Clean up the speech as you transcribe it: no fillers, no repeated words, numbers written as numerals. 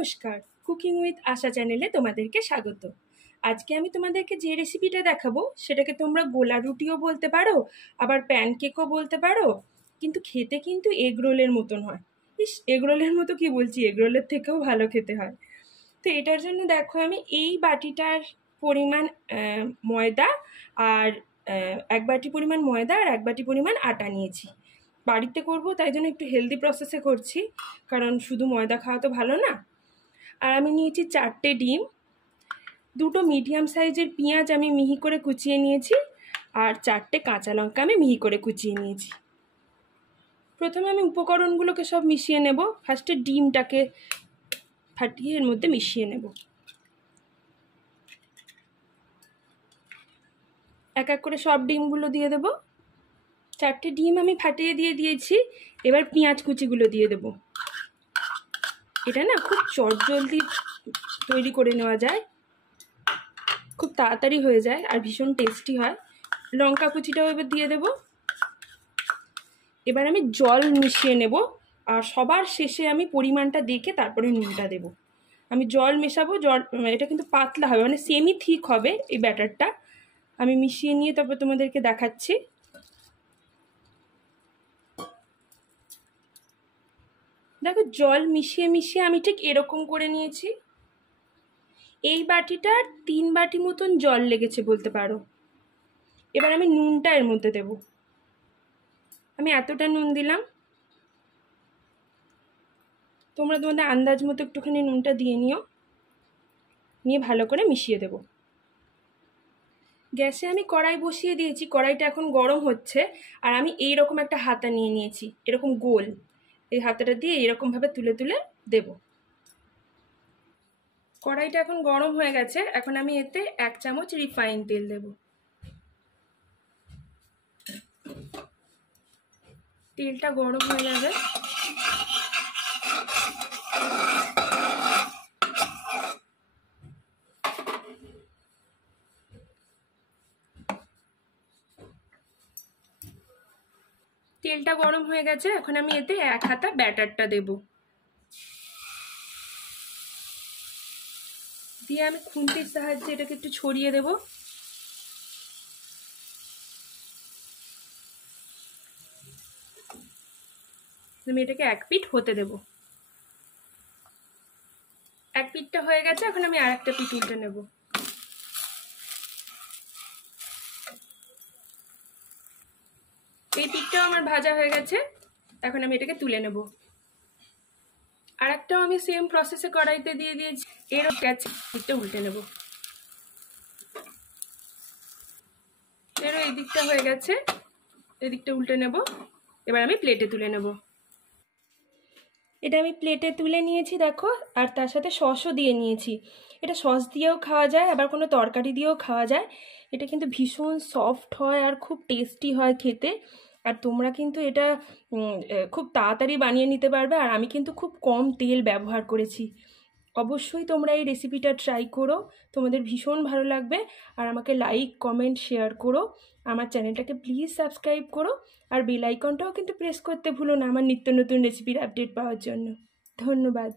নমস্কার, cooking with আশা চ্যানেলে তোমাদেরকে স্বাগত। আজকে আমি তোমাদেরকে যে রেসিপিটা দেখাবো সেটাকে তোমরা গোলা রুটিও বলতে পারো, আবার প্যানকেকও বলতে পারো, কিন্তু খেতে কিন্তু এগ রোলের মতন হয়। এগ রোলের মতো কি বলছি, এগ রোলের থেকেও ভালো খেতে হয়। তো এটার জন্য দেখো আমি এই বাটিটার পরিমাণ ময়দা আর 1 বাটি পরিমাণ ময়দা আর 1 বাটি পরিমাণ আটা নিয়েছি। বাড়িতে করব তাই জন্য একটু হেলদি প্রসেসে করছি, কারণ শুধু ময়দা খাওয়া তো ভালো না। আর আমি নিয়েছি 4টে ডিম, 2টো মিডিয়াম সাইজের পেঁয়াজ আমি মিহি করে কুচিয়ে নিয়েছি, আর 4টে কাঁচা লঙ্কা আমি মিহি করে কুচিয়ে নিয়েছি। প্রথমে আমি উপকরণগুলোকে সব মিশিয়ে নেব। ফার্স্টে ডিমটাকে ফাটিয়ে এর মধ্যে মিশিয়ে নেব। এক এক করে সব ডিমগুলো দিয়ে দেব। 4টে ডিম আমি ফাটিয়ে দিয়ে দিয়েছি। এবার পেঁয়াজ কুচিগুলো দিয়ে দেব। এটা না খুব চটজলদি তৈরি করে নেওয়া যায়, খুব তাড়াতাড়ি হয়ে যায় আর ভীষণ টেস্টি হয়। লঙ্কা কুচিটাও এবার দিয়ে দেব। এবার আমি জল মিশিয়ে নেব, আর সবার শেষে আমি পরিমাণটা দেখে তারপরে নুনটা দেব। আমি জল মেশাবো, জল এটা কিন্তু পাতলা হবে, মানে সেমি থিক হবে এই ব্যাটারটা। আমি মিশিয়ে নিয়ে তারপর তোমাদেরকে দেখাচ্ছি। দেখো জল মিশিয়ে মিশিয়ে আমি ঠিক এরকম করে নিয়েছি। এই বাটিটার 3 বাটি মতন জল লেগেছে বলতে পারো। এবার আমি নুনটা এর মধ্যে দেব। আমি এতটা নুন দিলাম, তোমরা তোমাদের আন্দাজ মতো একটুখানি নুনটা দিয়ে নিও, নিয়ে ভালো করে মিশিয়ে দেব। গ্যাসে আমি কড়াই বসিয়ে দিয়েছি, কড়াইটা এখন গরম হচ্ছে। আর আমি এইরকম একটা হাতা নিয়ে নিয়েছি, এরকম গোল। এই হাতাটা দিয়ে এরকমভাবে তুলে তুলে দেব। কড়াইটা এখন গরম হয়ে গেছে, এখন আমি এতে 1 চামচ রিফাইন তেল দেব। তেলটা গরম হয়ে যাবে। তেলটা গরম হয়ে গেছে, এখন আমি এতে 1 হাতা ব্যাটারটা দেব। দিয়ে আমি খুন্তির সাহায্যে এটাকে একটু ছড়িয়ে দেব। আমি এটাকে 1 পিঠ হতে দেব। 1 পিঠটা হয়ে গেছে, এখন আমি আরেকটা পিঠ উল্টে নেব। এই পিঠটাও আমার ভাজা হয়ে গেছে, এখন আমি এটাকে তুলে নেব। আরেকটাও আমি সেম প্রসেসে কড়াইতে দিয়ে দিয়েছি, এরও গেছে, পিঠটা উল্টে নেব। এরও এই দিকটা হয়ে গেছে, এদিকটা উল্টে নেব। এবার আমি প্লেটে তুলে নেব। এটা আমি প্লেটে তুলে নিয়েছি দেখো, আর তার সাথে সসও দিয়ে নিয়েছি। এটা সস দিয়েও খাওয়া যায়, আবার কোনো তরকারি দিয়েও খাওয়া যায়। এটা কিন্তু ভীষণ সফট হয় আর খুব টেস্টি হয় খেতে। আর তোমরা কিন্তু এটা খুব তাড়াতাড়ি বানিয়ে নিতে পারবে। আর আমি কিন্তু খুব কম তেল ব্যবহার করেছি। অবশ্যই তোমরা এই রেসিপিটা ট্রাই করো, তোমাদের ভীষণ ভালো লাগবে। আর আমাকে লাইক, কমেন্ট, শেয়ার করো। আমার চ্যানেলটাকে প্লিজ সাবস্ক্রাইব করো, আর বেল আইকনটাও কিন্তু প্রেস করতে ভুলো না আমার নিত্য নতুন রেসিপির আপডেট পাওয়ার জন্য। ধন্যবাদ।